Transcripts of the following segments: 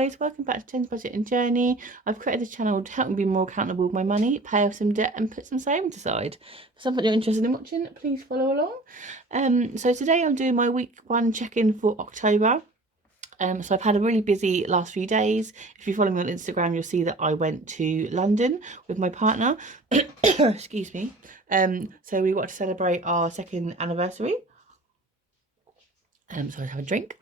guys, welcome back to Jen's Budget and Journey. I've created this channel to help me be more accountable with my money, pay off some debt and put some savings aside. For something you're interested in watching, please follow along. So today I'm doing my week 1 check-in for October. So I've had a really busy last few days. If you follow me on Instagram, you'll see that I went to London with my partner. Excuse me. So we got to celebrate our 2nd anniversary. So I'd have a drink.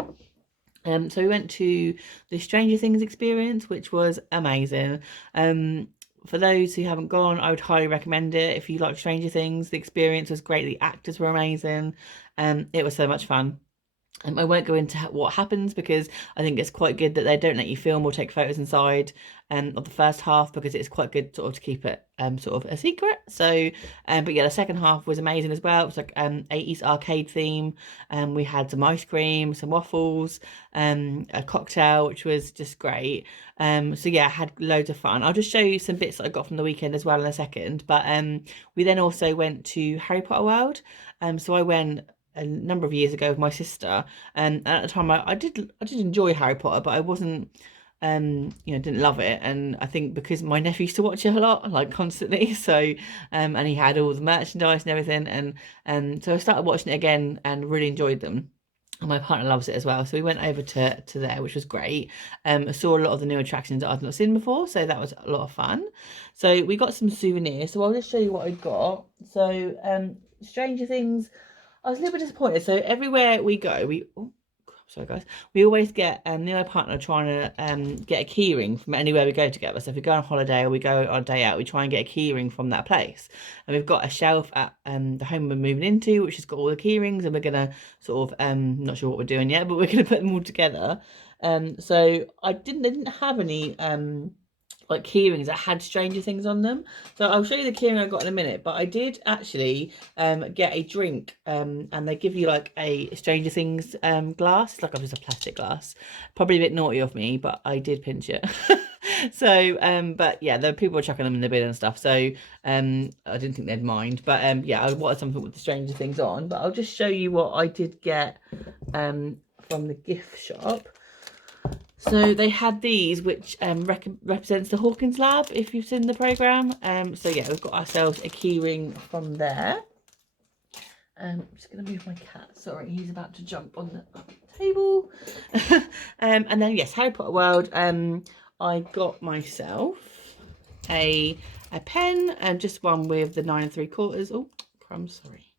So we went to the Stranger Things experience, which was amazing. For those who haven't gone, I would highly recommend it. If you like Stranger Things, the experience was great. The actors were amazing. It was so much fun. I won't go into what happens because I think it's quite good that they don't let you film or take photos inside of the first half, because it's quite good sort of to keep it sort of a secret. So but yeah, the second half was amazing as well. It was like 80s arcade theme, and we had some ice cream, some waffles, a cocktail, which was just great. So yeah, I had loads of fun. I'll just show you some bits that I got from the weekend as well in a second. But we then also went to Harry Potter World. So I went a number of years ago with my sister, and at the time I did enjoy Harry Potter, but I wasn't didn't love it. And I think because my nephew used to watch it a lot, like constantly, so and he had all the merchandise and everything, and so I started watching it again and really enjoyed them. And my partner loves it as well, so we went over to there, which was great. I saw a lot of the new attractions that I've not seen before, so that was a lot of fun. So we got some souvenirs, so I'll just show you what I got. So Stranger Things, I was a little bit disappointed. So everywhere we go, sorry guys, we always get me and my partner trying to get a keyring from anywhere we go together. So if we go on holiday or we go on a day out, we try and get a keyring from that place. And we've got a shelf at the home we're moving into, which has got all the keyrings, and we're gonna sort of not sure what we're doing yet, but we're gonna put them all together. So they didn't have any like keyrings that had Stranger Things on them. So I'll show you the keyring I got in a minute, but I did actually get a drink, and they give you like a Stranger Things glass. It's like just a plastic glass. Probably a bit naughty of me, but I did pinch it. So but yeah, the people were chucking them in the bin and stuff, so I didn't think they'd mind. But yeah, I wanted something with the Stranger Things on. But I'll just show you what I did get from the gift shop. So they had these, which represents the Hawkins Lab, if you've seen the programme. So yeah, we've got ourselves a keyring from there. I'm just going to move my cat. Sorry, he's about to jump on the table. And then, yes, Harry Potter World. I got myself a pen, and just one with the 9 3/4. Oh, crumbs, sorry.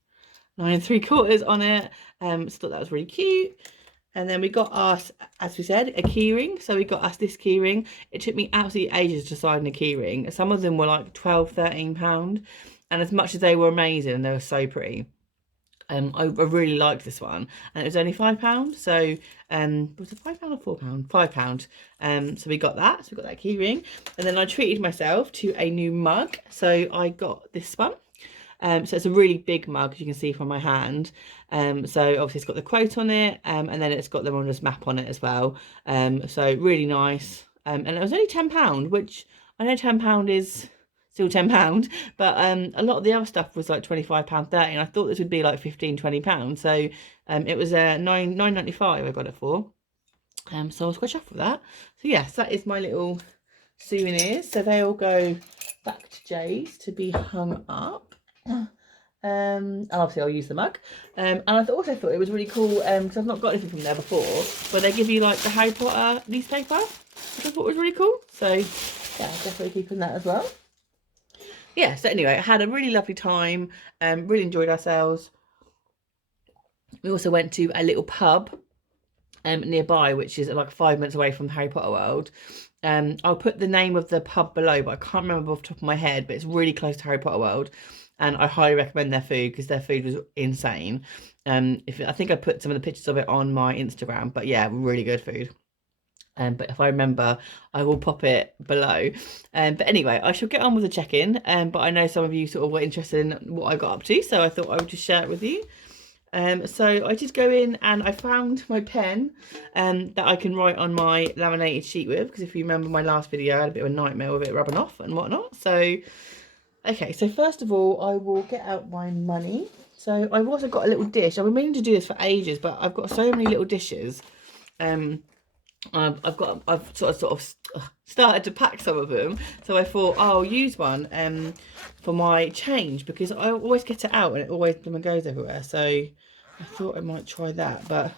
9 3/4 on it. So thought that was really cute. And then we got us, as we said, a keyring. So we got us this keyring. It took me absolutely ages to decide on a keyring. Some of them were like £12, £13. And as much as they were amazing and they were so pretty, I really liked this one. And it was only £5. So was it £5 or £4? £5. So we got that. So we got that keyring. And then I treated myself to a new mug. So I got this one. So it's a really big mug, as you can see from my hand. So obviously it's got the quote on it, and then it's got the Ronda's map on it as well. So really nice. And it was only £10, which I know £10 is still £10, but a lot of the other stuff was like £25, £30, and I thought this would be like £15, £20. So it was £9.95 I got it for. So I was quite chuffed with that. So yes, that is my little souvenirs. So they all go back to Jay's to be hung up. And obviously I'll use the mug, and I also thought it was really cool because I've not got anything from there before, but they give you like the Harry Potter newspaper, which I thought was really cool. So yeah, definitely keeping that as well. Yeah, so anyway, I had a really lovely time, really enjoyed ourselves. We also went to a little pub nearby, which is like 5 minutes away from Harry Potter World. I'll put the name of the pub below, but I can't remember off the top of my head, but it's really close to Harry Potter World. And I highly recommend their food because their food was insane. I think I put some of the pictures of it on my Instagram, but yeah, really good food. But if I remember, I will pop it below. But anyway, I shall get on with the check-in. But I know some of you sort of were interested in what I got up to, so I thought I would just share it with you. So I did go in and I found my pen that I can write on my laminated sheet with, because if you remember my last video, I had a bit of a nightmare with it rubbing off and whatnot. So okay, so first of all, I will get out my money. So I've also got a little dish. I've been meaning to do this for ages, but I've got so many little dishes. I've sort of started to pack some of them, so I thought, oh, I'll use one for my change, because I always get it out and it always goes everywhere. So I thought I might try that, but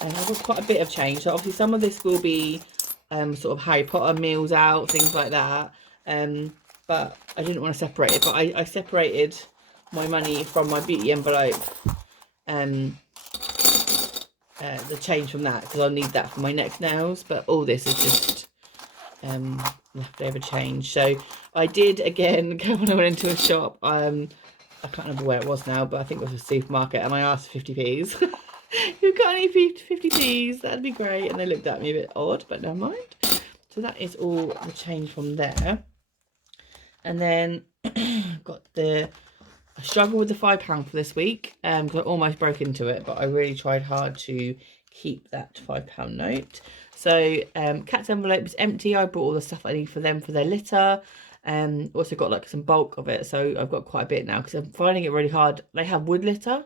I've got quite a bit of change. So obviously some of this will be sort of Harry Potter meals out, things like that. But I didn't want to separate it, but I separated my money from my beauty envelope, the change from that, because I'll need that for my next nails. But all this is just leftover change. So I did again go when I went into a shop. I can't remember where it was now, but I think it was a supermarket, and I asked for 50p's. You've got any 50p's? That'd be great. And they looked at me a bit odd, but never mind. So that is all the change from there. And then got I struggled with the £5 for this week, because I almost broke into it, but I really tried hard to keep that £5 note. So Cat's envelope is empty. I bought all the stuff I need for them for their litter. Also got like some bulk of it, so I've got quite a bit now, because I'm finding it really hard. They have wood litter,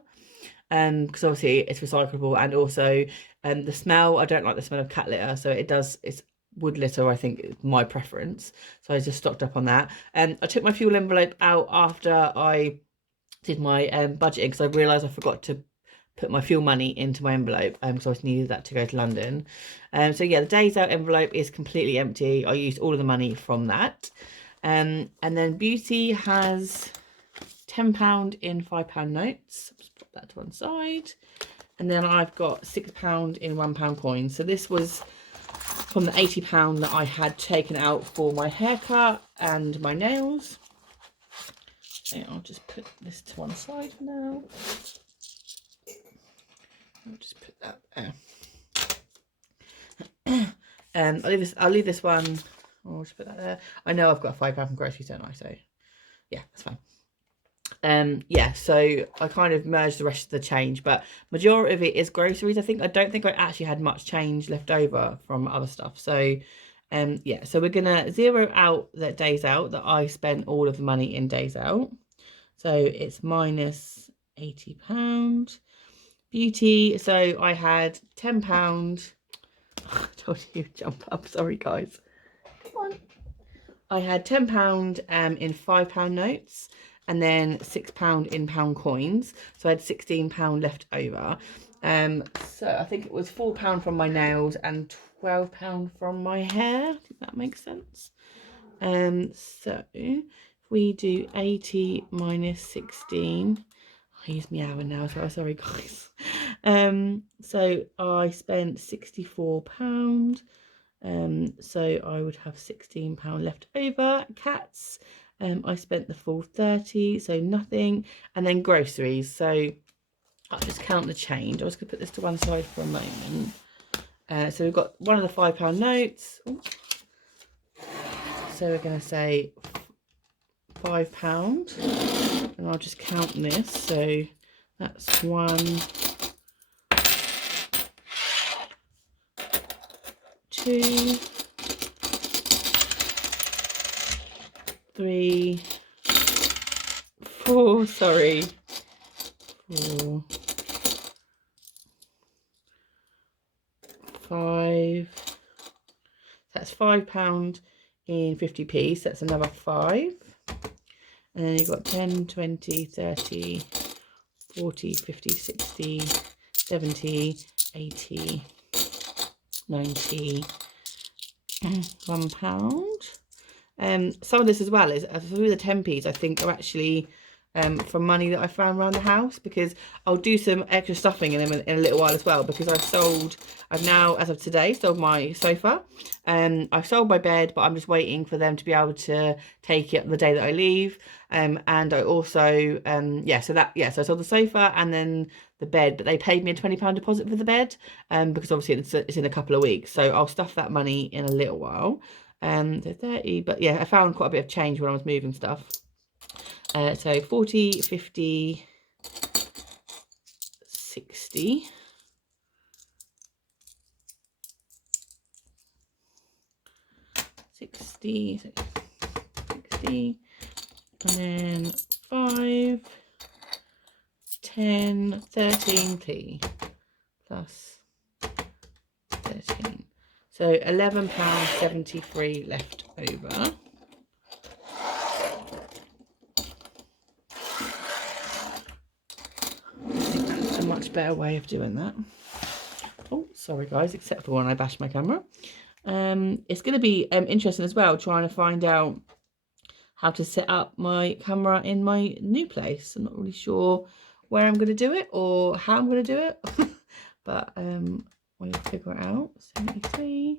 because obviously it's recyclable, and also the smell, I don't like the smell of cat litter, so it's wood litter, I think, is my preference. So I just stocked up on that. I took my fuel envelope out after I did my budgeting, because I realised I forgot to put my fuel money into my envelope, so I just needed that to go to London. So yeah, the days out envelope is completely empty. I used all of the money from that. And then beauty has £10 in £5 notes. Just put that to one side. And then I've got £6 in £1 coins. So this was from the £80 that I had taken out for my haircut and my nails. So I'll just put this to one side for now. I'll just put that there. I'll leave this one. I'll just put that there. I know I've got a £5 from groceries, don't I? So yeah, that's fine. Yeah, so I kind of merged the rest of the change, but majority of it is groceries. I don't think I actually had much change left over from other stuff. So yeah, so we're gonna zero out the days out that I spent all of the money in days out. So it's minus £80. Beauty, so I had £10. I told you to jump up, sorry guys. Come on. I had £10 in £5 notes, and then £6 in pound coins. So I had £16 left over. So I think it was £4 from my nails and £12 from my hair. I think that makes sense. So if we do 80 minus 16, I use my hour now, so sorry guys. So I spent £64. So I would have £16 left over. Cats, I spent the full 30, so nothing. And then groceries, so I'll just count the change. I was going to put this to one side for a moment. So we've got one of the £5 notes. Ooh. So we're going to say £5, and I'll just count this. So that's 1, 2, 3, 4, sorry, 4, 5, that's £5 in 50p, so that's another 5, and then you've got 10, 20, 30, 40, 50, 60, 70, 80, 90, £1. Some of this as well is through the 10p's, I think, are actually from money that I found around the house, because I'll do some extra stuffing in them in a little while as well, because I've now, as of today, sold my sofa. I've sold my bed, but I'm just waiting for them to be able to take it the day that I leave. And I also, so I sold the sofa and then the bed, but they paid me a £20 deposit for the bed, because obviously it's in a couple of weeks. So I'll stuff that money in a little while. So 30, but yeah, I found quite a bit of change when I was moving stuff. So 40, 50, 60, 60, 60, and then 5, 10, 13p plus 13. So £11.73 left over. I think that's a much better way of doing that. Oh, sorry guys, except for when I bashed my camera. It's going to be interesting as well, trying to find out how to set up my camera in my new place. I'm not really sure where I'm going to do it or how I'm going to do it, but we'll figure it out. 73.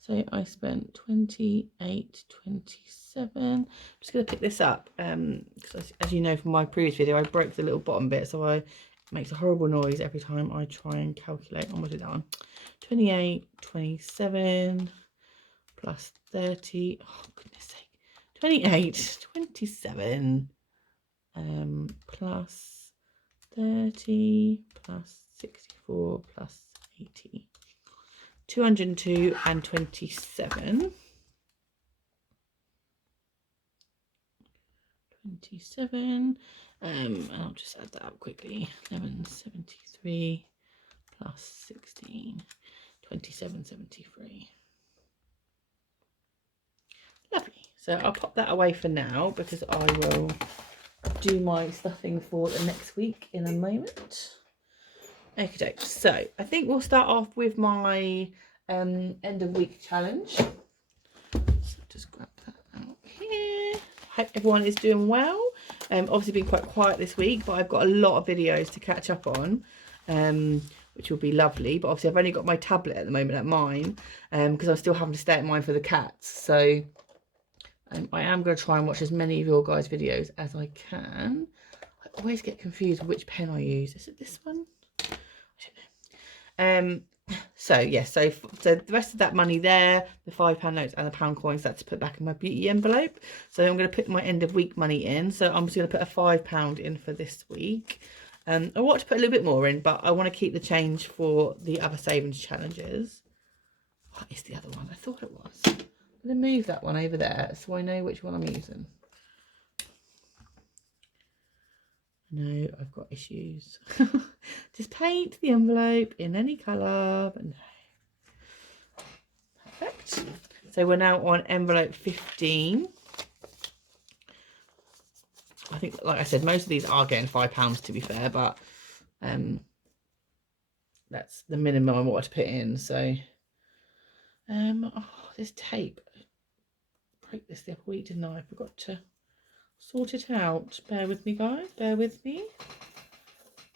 So I spent 28.27. I'm just going to pick this up because as you know from my previous video, I broke the little bottom bit, so it makes a horrible noise every time I try and calculate. I'm going to do that one. 28.27 plus 30. Oh goodness sake. 28.27 plus 30 plus 64 plus 80. 202.27. 27. And I'll just add that up quickly. 11.73 plus 16. 27.73. Lovely. So I'll pop that away for now because I will do my stuffing for the next week in a moment. Okay, so I think we'll start off with my end of week challenge. So just grab that out here. Hope everyone is doing well. Obviously been quite quiet this week, but I've got a lot of videos to catch up on, which will be lovely. But obviously I've only got my tablet at the moment at mine, because I'm still having to stay at mine for the cats. So I am going to try and watch as many of your guys' videos as I can. I always get confused with which pen I use. Is it this one? I don't know. So yes, so the rest of that money there, the £5 notes and the pound coins, that's to put back in my beauty envelope. So I'm going to put my end of week money in. So I'm just going to put a £5 in for this week. I want to put a little bit more in, but I want to keep the change for the other savings challenges. What is the other one? I thought it was. I'm going to move that one over there so I know which one I'm using. No, I've got issues. Just paint the envelope in any colour, but no. Perfect. So we're now on envelope 15. I think, like I said, most of these are getting £5 to be fair, but that's the minimum I wanted to put in. So, oh, this tape. I broke this the other week, didn't I? I forgot to sort it out. Bear with me, guys. Bear with me.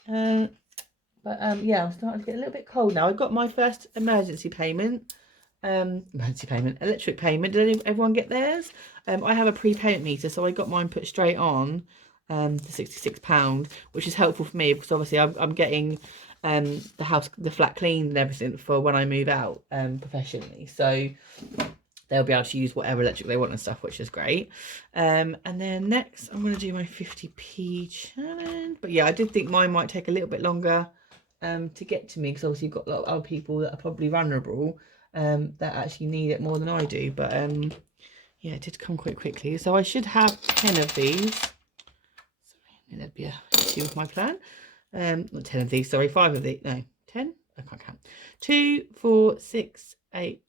Yeah, I'm starting to get a little bit cold now. I got my first emergency payment. Electric payment. Did everyone get theirs? I have a prepayment meter, so I got mine put straight on, the £66, which is helpful for me because obviously I'm getting the flat cleaned and everything for when I move out professionally. So they'll be able to use whatever electric they want and stuff, which is great. And then next, I'm going to do my 50p challenge. But yeah, I did think mine might take a little bit longer to get to me because obviously you've got a lot of other people that are probably vulnerable that actually need it more than I do. But yeah, it did come quite quickly. So I should have 10 of these. Sorry, that'd be a issue with my plan. Not 10 of these, sorry, 5 of these. No, 10? I can't count. 2, 4, 6, 8.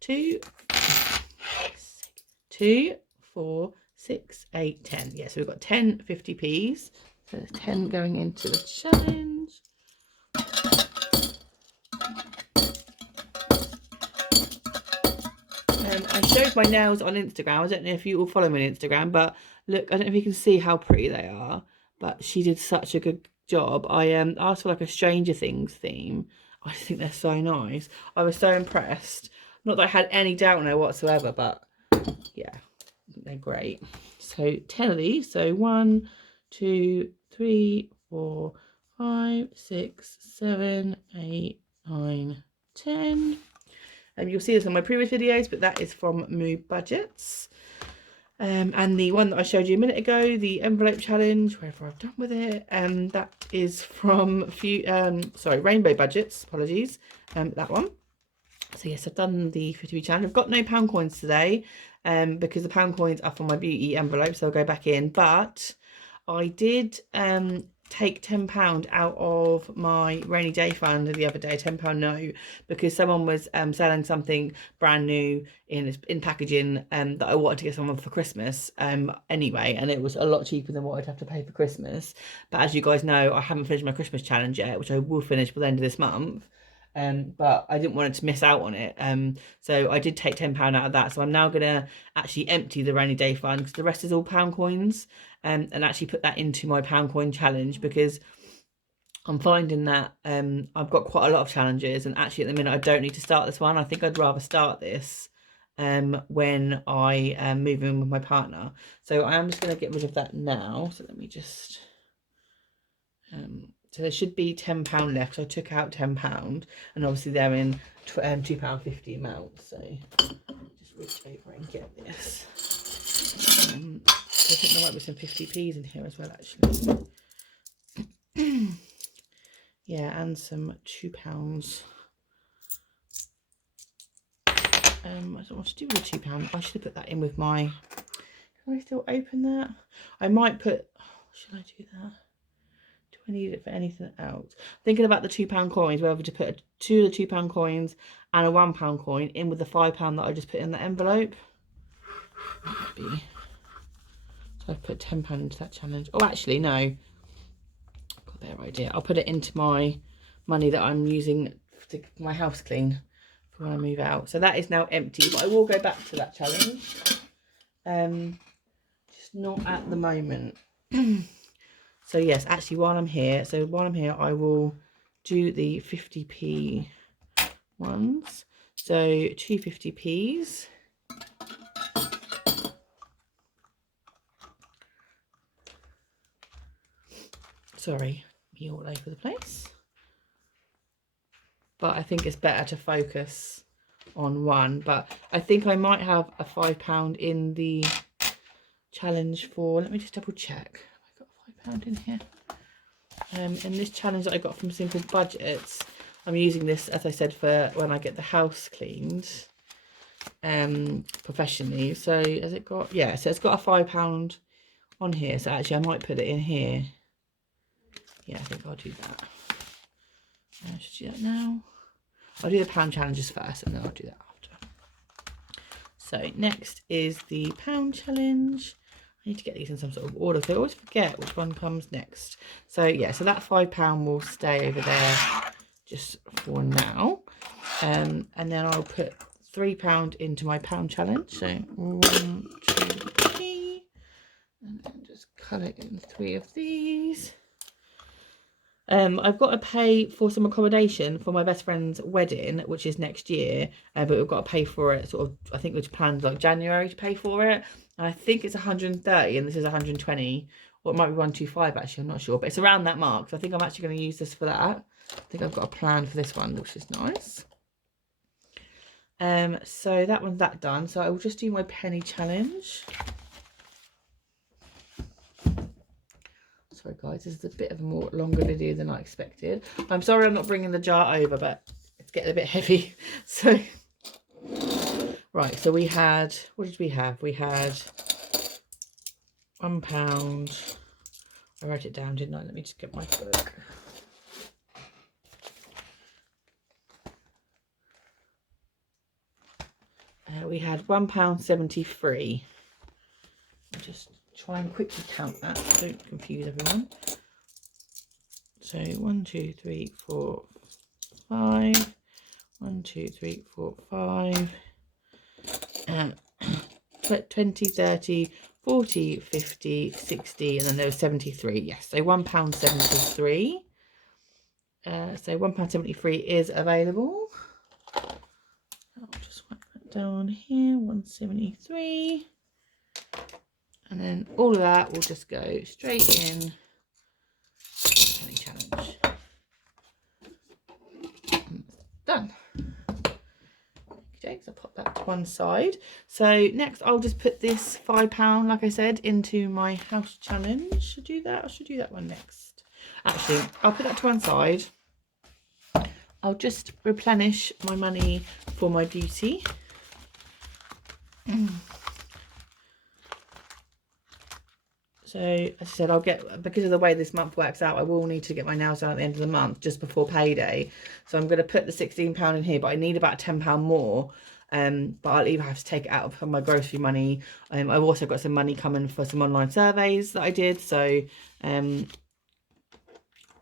2, 4, 6, 8, 10. Yeah, so we've got 10 50p's. So there's 10 going into the challenge. I showed my nails on Instagram. I don't know if you all follow me on Instagram, but look, I don't know if you can see how pretty they are, but she did such a good job. I asked for like a Stranger Things theme. I think they're so nice. I was so impressed. Not that I had any doubt in her whatsoever, but yeah, they're great. So 10 of these. So 1, 2, 3, 4, 5, 6, 7, 8, 9, 10. And you'll see this on my previous videos, but that is from Move Budgets. And the one that I showed you a minute ago, the envelope challenge, wherever I've done with it, that is from Rainbow Budgets, apologies, that one. So yes, I've done the 50p challenge. I've got no pound coins today, because the pound coins are for my beauty envelope, so I'll go back in. But I did take £10 out of my rainy day fund the other day, £10 note, because someone was selling something brand new in packaging that I wanted to get someone for Christmas anyway, and it was a lot cheaper than what I'd have to pay for Christmas. But as you guys know, I haven't finished my Christmas challenge yet, which I will finish by the end of this month. But I didn't want to miss out on it. So I did take £10 out of that. So I'm now gonna actually empty the rainy day fund, because the rest is all pound coins, and actually put that into my pound coin challenge, because I'm finding that I've got quite a lot of challenges, and actually at the minute I don't need to start this one. I think I'd rather start this when I move in with my partner. So I am just going to get rid of that now. So let me just so there should be £10 left. So I took out £10, and obviously they're in £2.50 amount. So just reach over and get this. I think there might be some 50p's in here as well, actually. Yeah, and some £2. I don't know what to do with the £2. I should have put that in with my. Can I still open that? I might put. Should I do that? Do I need it for anything else? Thinking about the £2 coins, whether to put two of the £2 coins and a £1 coin in with the £5 that I just put in the envelope. Maybe. So I've put £10 into that challenge. Oh, actually, no. Got their idea. I'll put it into my money that I'm using to keep my house clean for when I move out. So that is now empty, but I will go back to that challenge. Just not at the moment. So yes, actually while I'm here, I will do the 50p ones. So 2 50p's. Sorry, me all over the place. But I think it's better to focus on one. But I think I might have a £5 in the challenge for, let me just double check. I've got a £5 in here. In this challenge that I got from Simple Budgets, I'm using this, as I said, for when I get the house cleaned professionally. So has it got, yeah, so it's got a £5 on here. So actually I might put it in here. Yeah, I think I'll do that. I should do that now. I'll do the pound challenges first, and then I'll do that after. So next is the pound challenge. I need to get these in some sort of order, so I always forget which one comes next. So yeah, so that £5 will stay over there just for now. And then I'll put £3 into my pound challenge. So 1, 2, 3. And then just cut it in 3 of these. I've got to pay for some accommodation for my best friend's wedding, which is next year, but we've got to pay for it sort of, I think we've planned like January to pay for it, and I think it's 130 and this is 120, or it might be 125 actually, I'm not sure, but it's around that mark, so I think I'm actually going to use this for that. I think I've got a plan for this one, which is nice. So that one's that done, so I will just do my penny challenge. Sorry guys, this is a bit of a more longer video than I expected. I'm sorry I'm not bringing the jar over, but it's getting a bit heavy. So, right, so we had, what did we have? We had £1. I wrote it down, didn't I? Let me just get my book. We had £1.73. Just try and quickly count that, so don't confuse everyone. So 1, 2, 3, 4, 5. 1, 2, 3, 4, 5. 20, 30, 40, 50, 60, and then there was 73. Yes, so £1.73. So £1.73 is available. I'll just write that down here. 173. And then all of that will just go straight in penny challenge. Done. Okay, so I'll pop that to one side. So next I'll just put this £5, like I said, into my house challenge. Should I do that? I should do that one next. Actually, I'll put that to one side. I'll just replenish my money for my beauty. So as I said, I'll get, because of the way this month works out, I will need to get my nails done at the end of the month just before payday. So I'm going to put the £16 in here, but I need about £10 more. But I'll either have to take it out of my grocery money. I've also got some money coming for some online surveys that I did. So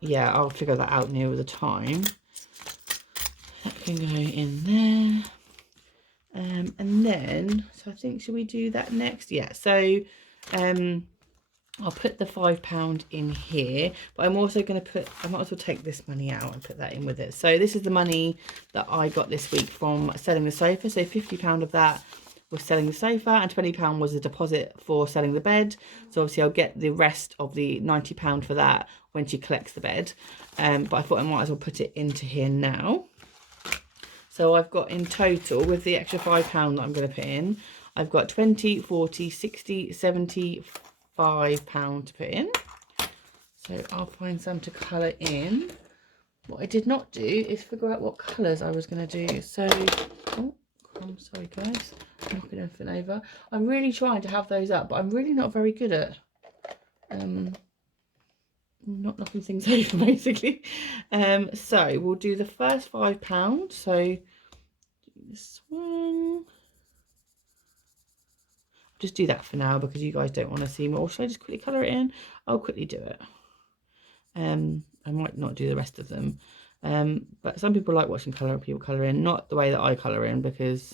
yeah, I'll figure that out nearer the time. That can go in there. And then, so I think, should we do that next? Yeah, so I'll put the £5 in here, but I'm also going to put, I might as well take this money out and put that in with it. So this is the money that I got this week from selling the sofa. So £50 of that was selling the sofa, and £20 was a deposit for selling the bed. So obviously I'll get the rest of the £90 for that when she collects the bed. But I thought I might as well put it into here now. So I've got in total, with the extra £5 that I'm going to put in, I've got 20, 40, 60, 70, £5 to put in. So I'll find some to colour in. What I did not do is figure out what colours I was going to do. So, oh, I'm sorry guys, I'm knocking everything over. I'm really trying to have those up, but I'm really not very good at not knocking things over basically. So we'll do the first £5. So this one, just do that for now because you guys don't want to see more. Should I just quickly colour it in? I'll quickly do it. I might not do the rest of them, but some people like watching people colour in, not the way that I colour in, because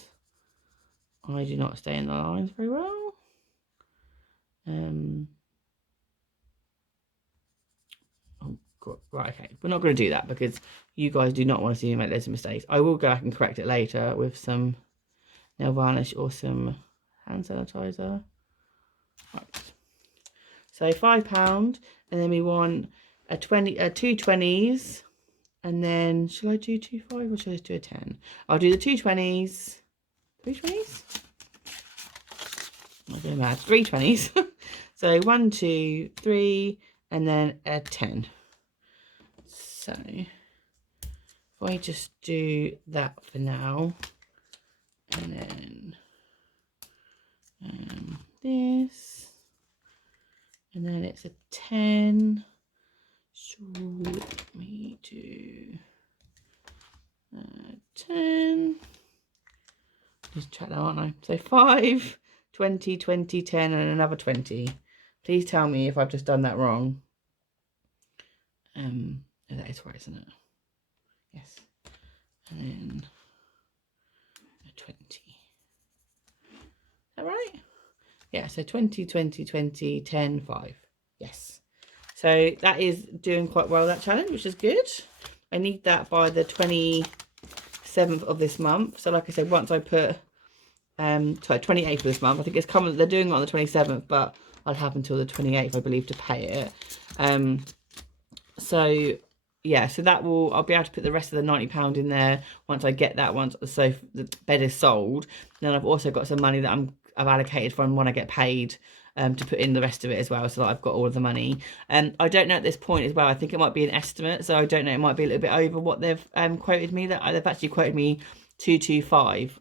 I do not stay in the lines very well. Right, okay, we're not going to do that because you guys do not want to see me make loads of mistakes. I will go back and correct it later with some nail varnish or some hand sanitizer. Right. So £5, and then we want two 20s, and then shall I do 2 5 or should I just do a 10? I'll do the 2 20s. 3 20s? I'm going mad. 3 20s. So 1, 2, 3, and then a 10. So if I just do that for now, and then this, and then it's a 10. So let me do 10. Just check that, aren't I? So 5, 20, 20, 10, and another 20. Please tell me if I've just done that wrong. That is right, isn't it? Yes. And then a 20. Is that right? Yeah, so 20, 20, 20, 10, 5. Yes. So that is doing quite well, that challenge, which is good. I need that by the 27th of this month. So like I said, once I put, sorry, 28th of this month, I think it's coming, they're doing it on the 27th, but I'll have until the 28th, I believe, to pay it. So yeah, so that will, I'll be able to put the rest of the £90 in there once I get that, once so the bed is sold. Then I've also got some money that I've allocated from when I get paid to put in the rest of it as well, so that I've got all of the money. I don't know at this point as well, I think it might be an estimate, so I don't know, it might be a little bit over what they've quoted me. That they've actually quoted me 225.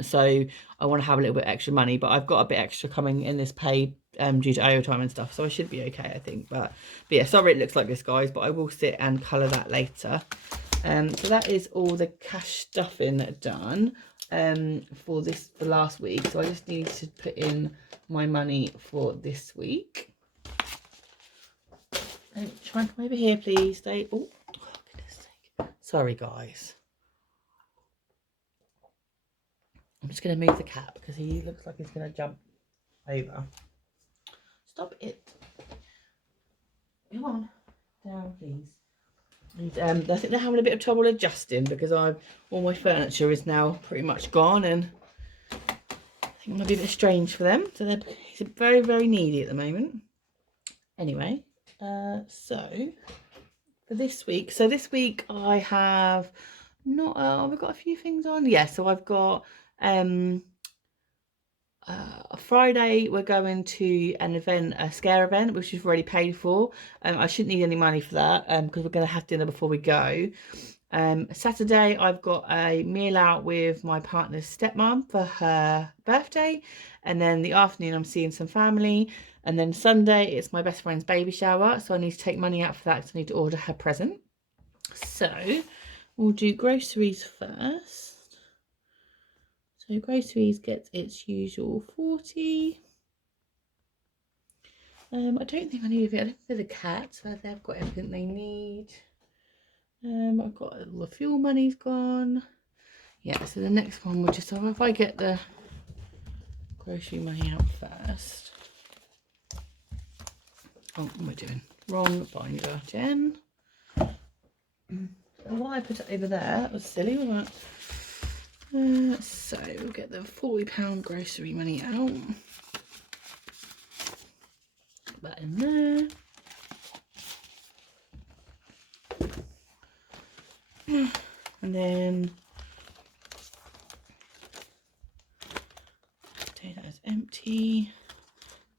So I want to have a little bit extra money, but I've got a bit extra coming in this pay due to overtime and stuff, so I should be okay, I think. But yeah, sorry it looks like this, guys, but I will sit and colour that later. So that is all the cash stuffing done for last week. So I just need to put in my money for this week. Try and come over here, please. Stay. Oh, goodness sake. Sorry, guys. I'm just going to move the cat because he looks like he's going to jump over. Stop it. Come on. Down, please. And, I think they're having a bit of trouble adjusting because all my furniture is now pretty much gone, and I think it might be a bit strange for them. So he's very, very needy at the moment. Anyway, so for this week. So this week I have not, we've got a few things on. Yeah, so I've got Friday we're going to an event, a scare event, which we've already paid for. I shouldn't need any money for that because we're going to have dinner before we go. Saturday I've got a meal out with my partner's stepmom for her birthday, and then the afternoon I'm seeing some family, and then Sunday it's my best friend's baby shower, so I need to take money out for that because I need to order her present. So we'll do groceries first. So groceries gets its usual 40. I don't think I need a bit for the cats, so they've got everything they need. I've got all the fuel money's gone. Yeah, so the next one will just, if I get the grocery money out first. Oh, what am I doing? Wrong binder, Jen. Why I put it over there? That was silly, wasn't it? So we'll get the £40 grocery money out. Put that in there. And then that is empty.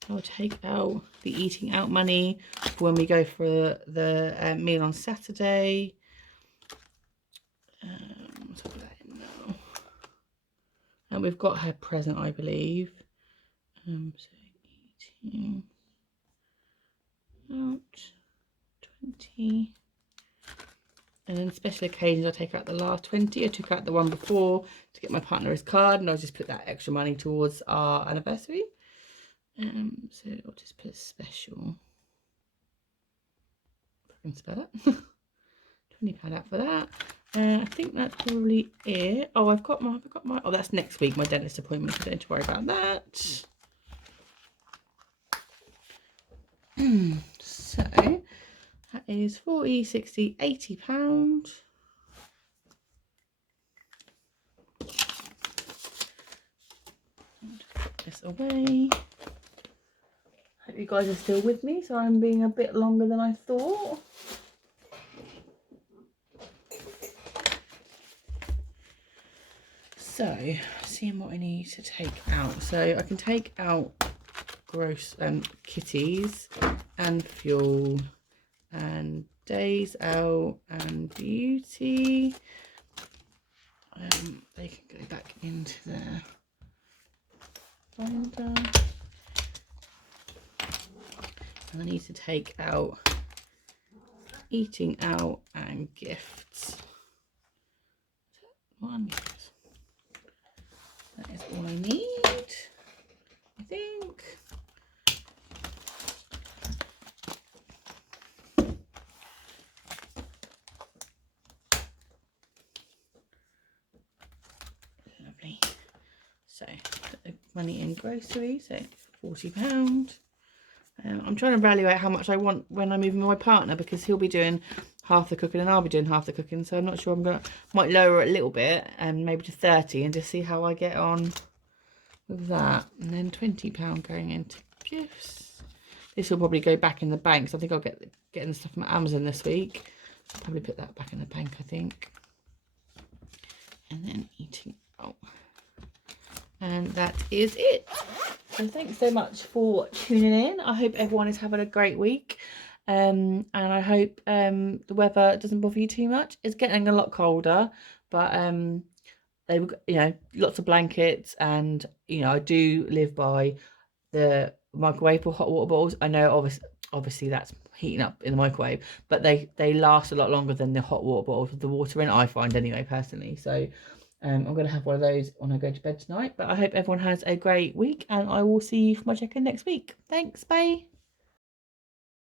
I'll take out the eating out money for when we go for the meal on Saturday. Let's put that in now. And we've got her present, I believe. So eating out 20. And then special occasions, I'll take out the last 20. I took out the one before to get my partner his card, and I'll just put that extra money towards our anniversary. So I'll just put special. If I can spell it. £20 out for that. I think that's probably it. Oh, I've got my. Oh, that's next week, my dentist appointment. So don't need to worry about that. So that is 40, 60, £80. Put this away. Hope you guys are still with me. So I'm being a bit longer than I thought. So seeing what I need to take out. So I can take out gross kitties and fuel and days out and beauty. They can go back into their binder. And I need to take out eating out and gifts. One. That is all I need, I think. Lovely. So put the money in groceries, so £40. I'm trying to evaluate how much I want when I move with my partner, because he'll be doing half the cooking and I'll be doing half the cooking, so I'm not sure. Might lower it a little bit and maybe to 30 and just see how I get on with that. And then £20 going into gifts. This will probably go back in the bank, so I think I'll getting the stuff from Amazon this week. I'll probably put that back in the bank, I think. And then eating out. And that is it. So thanks so much for tuning in. I hope everyone is having a great week. And I hope the weather doesn't bother you too much. It's getting a lot colder, but they were, lots of blankets, and I do live by the microwave for hot water bottles. I know obviously that's heating up in the microwave, but they last a lot longer than the hot water bottles with the water in, I find anyway, personally. So I'm going to have one of those when I go to bed tonight. But I hope everyone has a great week, and I will see you for my check-in next week. Thanks, bye.